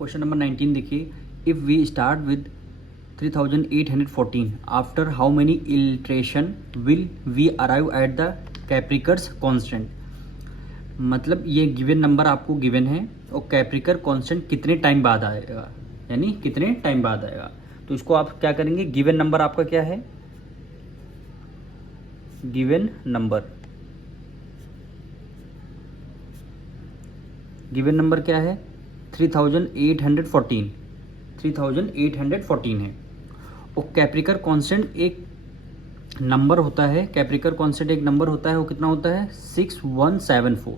Question number 19 देखिए, if we start with 3814 after how many iteration will we arrive at the Kaprekar's constant. मतलब ये given number आपको given है और कैप्रिकर constant कितने टाइम बाद आएगा, यानी कितने टाइम बाद आएगा। तो इसको आप क्या करेंगे, गिवन नंबर आपका क्या है, गिवन नंबर क्या है 3814 है। और कैप्रिकर कांस्टेंट एक नंबर होता है, कैप्रिकर कांस्टेंट एक नंबर होता है, वो कितना होता है 6174।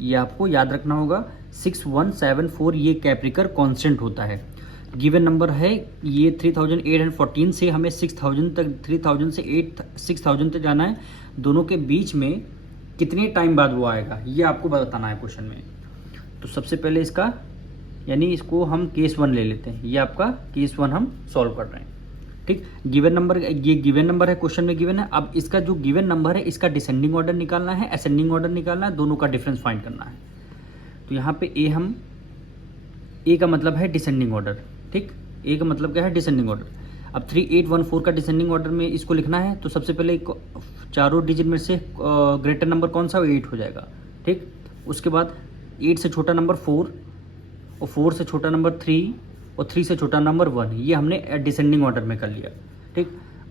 ये आपको याद रखना होगा, 6174 ये कैप्रिकर कांस्टेंट होता है। गिवन नंबर है ये 3814 से हमें 6000 तक, 3000 से 6000 तक जाना है। दोनों के बीच में कितने टाइम बाद वो आएगा ये आपको बताना है क्वेश्चन में। तो सबसे पहले इसका, यानी इसको हम केस 1 ले लेते हैं। ये आपका केस 1 हम सॉल्व कर रहे हैं, ठीक। गिवन नंबर, ये गिवन नंबर है, क्वेश्चन में गिवन है। अब इसका जो गिवन नंबर है इसका डिसेंडिंग ऑर्डर निकालना है, असेंडिंग ऑर्डर निकालना है, दोनों का डिफरेंस फाइंड करना है। तो यहाँ पे ए का मतलब है डिसेंडिंग ऑर्डर, ठीक। ए का मतलब क्या है, डिसेंडिंग ऑर्डर। अब 3814 का डिसेंडिंग ऑर्डर में इसको लिखना है, तो सबसे पहले चारों डिजिट में से ग्रेटर नंबर कौन सा, 8 हो जाएगा, ठीक। उसके बाद 8 से छोटा नंबर 4 और 4 से छोटा नंबर 3 और 3 से छोटा नंबर 1। ये हमने डिसेंडिंग ऑर्डर में कर लिया, ठीक।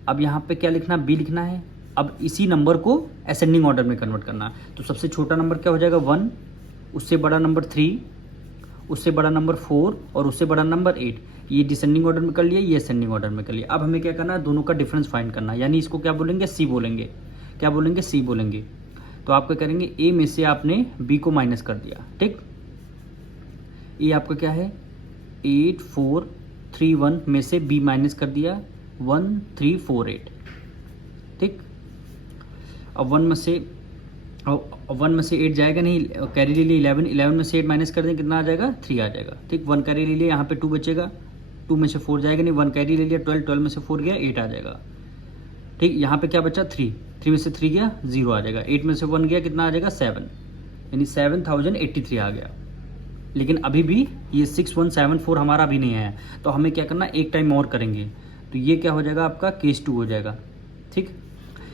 अब यहाँ पे क्या लिखना, बी लिखना है। अब इसी नंबर को असेंडिंग ऑर्डर में कन्वर्ट करना है। तो सबसे छोटा नंबर क्या हो जाएगा 1, उससे बड़ा नंबर 3, उससे बड़ा नंबर 4 और उससे बड़ा नंबर 8। ये डिसेंडिंग ऑर्डर में कर लिया, ये असेंडिंग ऑर्डर में कर लिया। अब हमें क्या करना है, दोनों का डिफरेंस फाइंड करना है, यानी इसको क्या बोलेंगे, सी बोलेंगे। क्या बोलेंगे, सी बोलेंगे। तो आप क्या करेंगे, ए में से आपने बी को माइनस कर दिया, ठीक। ए आपका क्या है 8431 में से बी माइनस कर दिया 1348, ठीक। अब 1 में से 8 जाएगा नहीं, कैरी ले लिए 11 में से 8 माइनस कर दें, कितना आ जाएगा 3 आ जाएगा, ठीक। 1 कैरी ले लिया, यहाँ पे 2 बचेगा, 2 में से 4 जाएगा नहीं, 1 कैरी ले लिया 12 में से 4 गया 8 आ जाएगा, ठीक। यहाँ पे क्या बचा 3 में से 3 गया 0 आ जाएगा, 8 में से 1 गया कितना आ जाएगा 7, यानी 7083 आ गया। लेकिन अभी भी ये 6174 हमारा अभी नहीं आया, तो हमें क्या करना, एक टाइम और करेंगे। तो ये क्या हो जाएगा आपका केस 2 हो जाएगा, ठीक।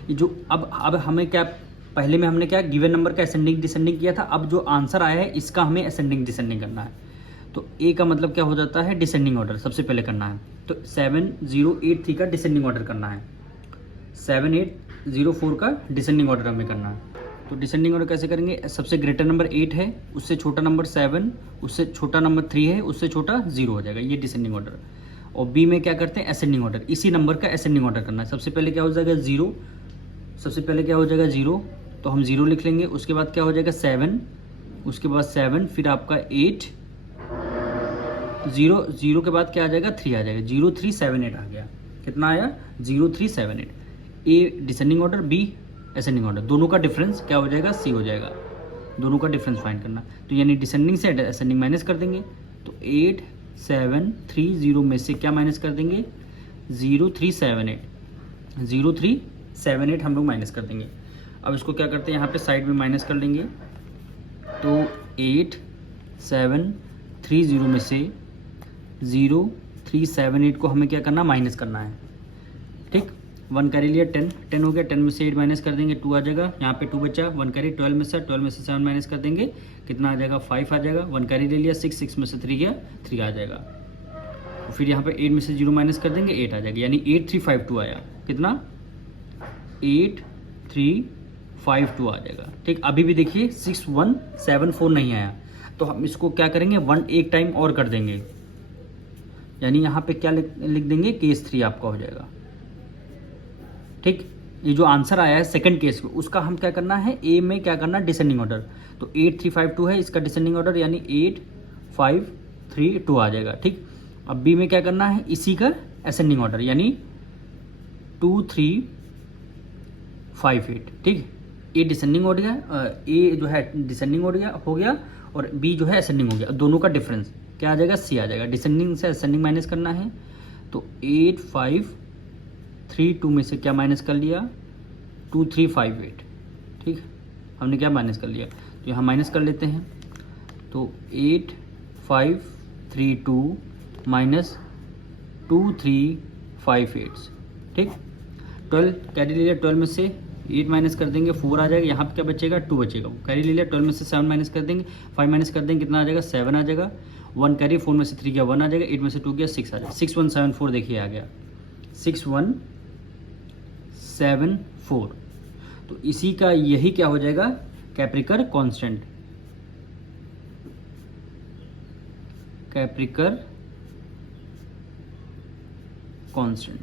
ये जो अब हमें क्या, पहले में हमने क्या गिवन नंबर का असेंडिंग डिसेंडिंग किया था, अब जो आंसर आया है इसका हमें असेंडिंग डिसेंडिंग करना है। तो ए का मतलब क्या हो जाता है, डिसेंडिंग ऑर्डर सबसे पहले करना है। तो 7083 का डिसेंडिंग ऑर्डर करना है, 7804 का डिसेंडिंग ऑर्डर हमें करना है। तो डिसेंडिंग ऑर्डर कैसे करेंगे, सबसे ग्रेटर नंबर 8 है, उससे छोटा नंबर 7, उससे छोटा नंबर 3 है, उससे छोटा 0 हो जाएगा, ये डिसेंडिंग ऑर्डर। और बी में क्या करते हैं, असेंडिंग ऑर्डर, इसी नंबर का असेंडिंग ऑर्डर करना है। सबसे पहले क्या हो जाएगा 0, सबसे पहले क्या हो जाएगा 0, तो हम 0 लिख लेंगे। उसके बाद क्या हो जाएगा 7, उसके बाद 7, फिर आपका 8, 0 के बाद क्या आ जाएगा 3 आ जाएगा, 0378 आ गया, कितना आया 0378। A descending order, B ascending order, दोनों का डिफरेंस क्या हो जाएगा, सी हो जाएगा। दोनों का डिफरेंस फाइंड करना, तो यानी डिसेंडिंग से असेंडिंग माइनस कर देंगे। तो 8730 में से क्या माइनस कर देंगे, 0378 हम लोग माइनस कर देंगे। अब इसको क्या करते हैं, यहाँ पे साइड में माइनस कर लेंगे। तो 8730 में से 0378 को हमें क्या करना, माइनस करना है, ठीक। 1 कैरी लिया 10 हो गया, 10 में से 8 माइनस कर देंगे 2 आ जाएगा, यहाँ पे 2 बचा, 1 कैरी 12 में से 7 माइनस कर देंगे, कितना आ जाएगा 5 आ जाएगा। 1 कैरी ले लिया 6 में से 3 गया 3 आ जाएगा। तो फिर यहाँ पे 8 में से 0 माइनस कर देंगे 8 आ जाएगा, यानी 8352 आया, कितना 8352 आ जाएगा, ठीक। अभी भी देखिए 6174 नहीं आया, तो हम इसको क्या करेंगे 1 एक टाइम और कर देंगे, यानी यहाँ पे क्या लिख देंगे, केस 3 आपका हो जाएगा, ठीक। ये जो आंसर आया है सेकंड केस में, उसका हम क्या करना है, ए में क्या करना है, डिसेंडिंग ऑर्डर। तो 8352 है इसका डिसेंडिंग ऑर्डर, यानी 8532 आ जाएगा, ठीक। अब बी में क्या करना है, इसी का असेंडिंग ऑर्डर, यानी 2358, ठीक। ए डिसेंडिंग हो गया, ए जो है डिसेंडिंग हो गया और बी जो है असेंडिंग हो गया, दोनों का डिफरेंस क्या आ जाएगा, सी आ जाएगा। डिसेंडिंग से असेंडिंग माइनस करना है, तो 8532 में से क्या माइनस कर लिया, 2358, ठीक। हमने क्या माइनस कर लिया, तो यहाँ माइनस कर लेते हैं। तो 8532 32 माइनस 2358, ठीक। 12 कैरी ले लिया, 12 में से 8 माइनस कर देंगे 4 आ जाएगा, यहाँ पे क्या बचेगा 2 बचेगा। कैरी ले लिया, 12 में से 7 माइनस कर देंगे, 5 माइनस कर देंगे, कितना आ जाएगा 7 आ जाएगा। 1 कैरी, 4 में से 3 गया 1 आ जाएगा, 8 में से 2 गया 6 आ जाएगा। 6174 देखिए आ गया 6174। तो इसी का यही क्या हो जाएगा कैप्रिकर कांस्टेंट, कैप्रिकर कांस्टेंट।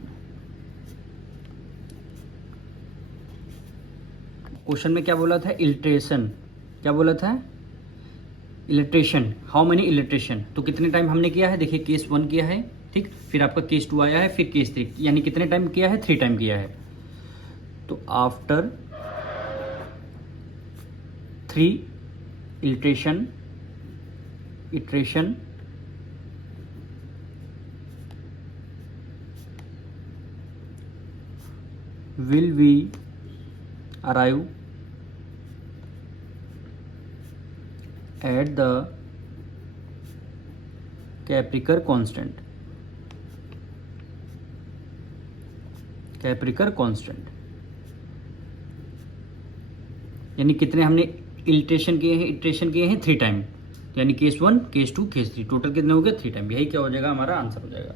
क्वेश्चन में क्या बोला था, इलिट्रेशन, क्या बोला था इलिट्रेशन, हाउ मेनी इलिट्रेशन, तो कितने टाइम हमने किया है, देखिए केस 1 किया है, ठीक, फिर आपका केस 2 आया है, फिर केस 3, यानी कितने टाइम किया है 3 टाइम किया है। तो after 3 iteration iteration will we arrive at the Kaprekar constant, Kaprekar constant, यानी कितने हमने इलिट्रेशन किए हैं, इटरेशन किए हैं 3 टाइम, यानी केस 1 केस 2 केस 3, टोटल कितने हो गए 3 टाइम। यही क्या हो जाएगा हमारा आंसर हो जाएगा।